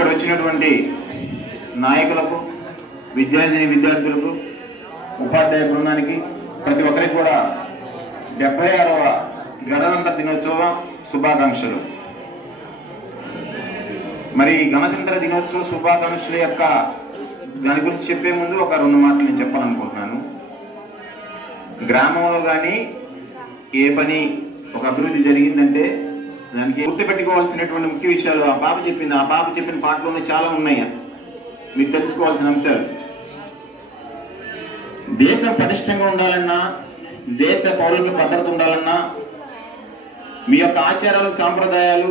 ఇక్కడ వచ్చినటువంటి నాయకులకు, విద్యార్థులకు, ఉపాధ్యాయ బృందానికి, ప్రతి ఒక్కరికి కూడా 76వ గణతంత్ర దినోత్సవ శుభాకాంక్షలు. మరి గణతంత్ర దినోత్సవ శుభాకాంక్షల యొక్క దాని గురించి చెప్పే ముందు ఒక 2 మాటలు నేను చెప్పాలనుకుంటున్నాను. గ్రామంలో కానీ ఏ పని ఒక అభివృద్ధి జరిగిందంటే దానికి గుర్తుపెట్టుకోవాల్సినటువంటి ముఖ్య విషయాలు ఆ పాప చెప్పిన పాటలోనే చాలా ఉన్నాయి. మీకు తెలుసుకోవాల్సిన అంశాలు. దేశం పటిష్టంగా ఉండాలన్నా, దేశ పౌరులకు భద్రత ఉండాలన్నా, మీ యొక్క ఆచారాలు, సాంప్రదాయాలు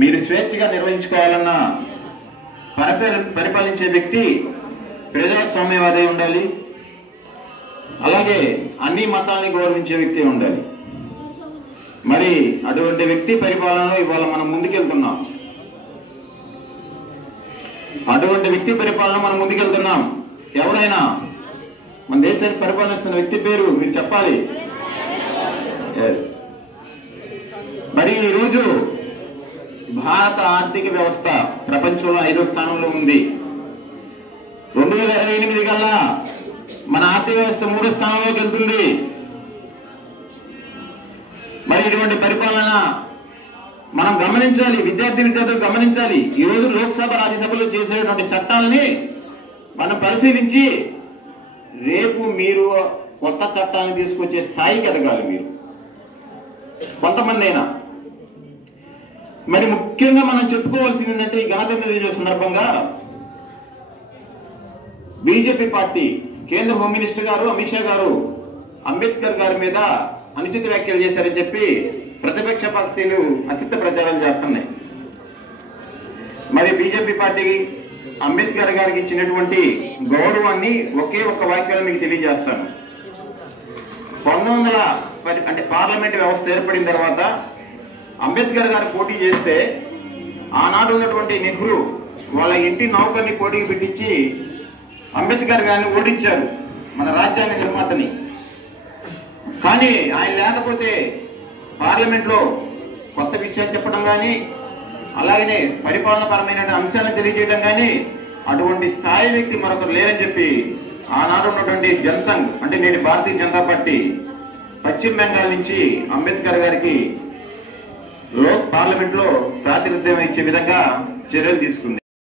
మీరు స్వేచ్ఛగా నిర్వహించుకోవాలన్నా పరిపాలించే వ్యక్తి ప్రజాస్వామ్యవాది ఉండాలి. అలాగే అన్ని మతాలని గౌరవించే వ్యక్తి ఉండాలి. మరి అటువంటి వ్యక్తి పరిపాలనలో ఇవాళ మనం ముందుకెళ్తున్నాం. ఎవరైనా మన దేశాన్ని పరిపాలిస్తున్న వ్యక్తి పేరు మీరు చెప్పాలి. మరి ఈరోజు భారత ఆర్థిక వ్యవస్థ ప్రపంచంలో 5వ స్థానంలో ఉంది. 2028 కల్లా మన ఆర్థిక వ్యవస్థ 3వ స్థానంలోకి వెళ్తుంది. మరి ఇటువంటి పరిపాలన మనం గమనించాలి, విద్యార్థులు గమనించాలి. ఈరోజు లోక్సభ, రాజ్యసభలో చేసేటువంటి చట్టాలని మనం పరిశీలించి రేపు మీరు కొత్త చట్టాలను తీసుకొచ్చే స్థాయికి ఎదగాలి. మీరు కొంతమంది అయినా మరి ముఖ్యంగా మనం చెప్పుకోవాల్సింది ఏంటంటే, ఈ గణతంత్ర దినోత్సవ సందర్భంగా బీజేపీ పార్టీ కేంద్ర హోమ్ మినిస్టర్ గారు అమిత్ షా గారు అంబేద్కర్ గారి మీద అనుచిత వ్యాఖ్యలు చేశారని చెప్పి ప్రతిపక్ష పార్టీలు అసిద్ధ ప్రచారాలు చేస్తున్నాయి. మరి బీజేపీ పార్టీ అంబేద్కర్ గారికి ఇచ్చినటువంటి గౌరవాన్ని ఒకే ఒక్క వాక్యాలు మీకు తెలియజేస్తాను. 1900 అంటే పార్లమెంట్ వ్యవస్థ ఏర్పడిన తర్వాత అంబేద్కర్ గారు పోటీ చేస్తే ఆనాడు ఉన్నటువంటి నెహ్రూ వాళ్ళ ఇంటి నౌకర్ని పోటీకి పెట్టించి అంబేద్కర్ గారిని ఓడించారు, మన రాజ్యాంగ నిర్మాతని. కానీ ఆయన లేకపోతే పార్లమెంట్లో కొత్త విషయాలు చెప్పడం కానీ, అలాగనే పరిపాలనపరమైన అంశాలను తెలియజేయడం కానీ అటువంటి స్థాయి వ్యక్తి మరొకరు లేరని చెప్పి ఆనాడు ఉన్నటువంటి జనసంఘ్ అంటే నేటి భారతీయ జనతా పార్టీ పశ్చిమ బెంగాల్ నుంచి అంబేద్కర్ గారికి పార్లమెంట్లో ప్రాతినిధ్యం ఇచ్చే విధంగా చర్యలు తీసుకుంది.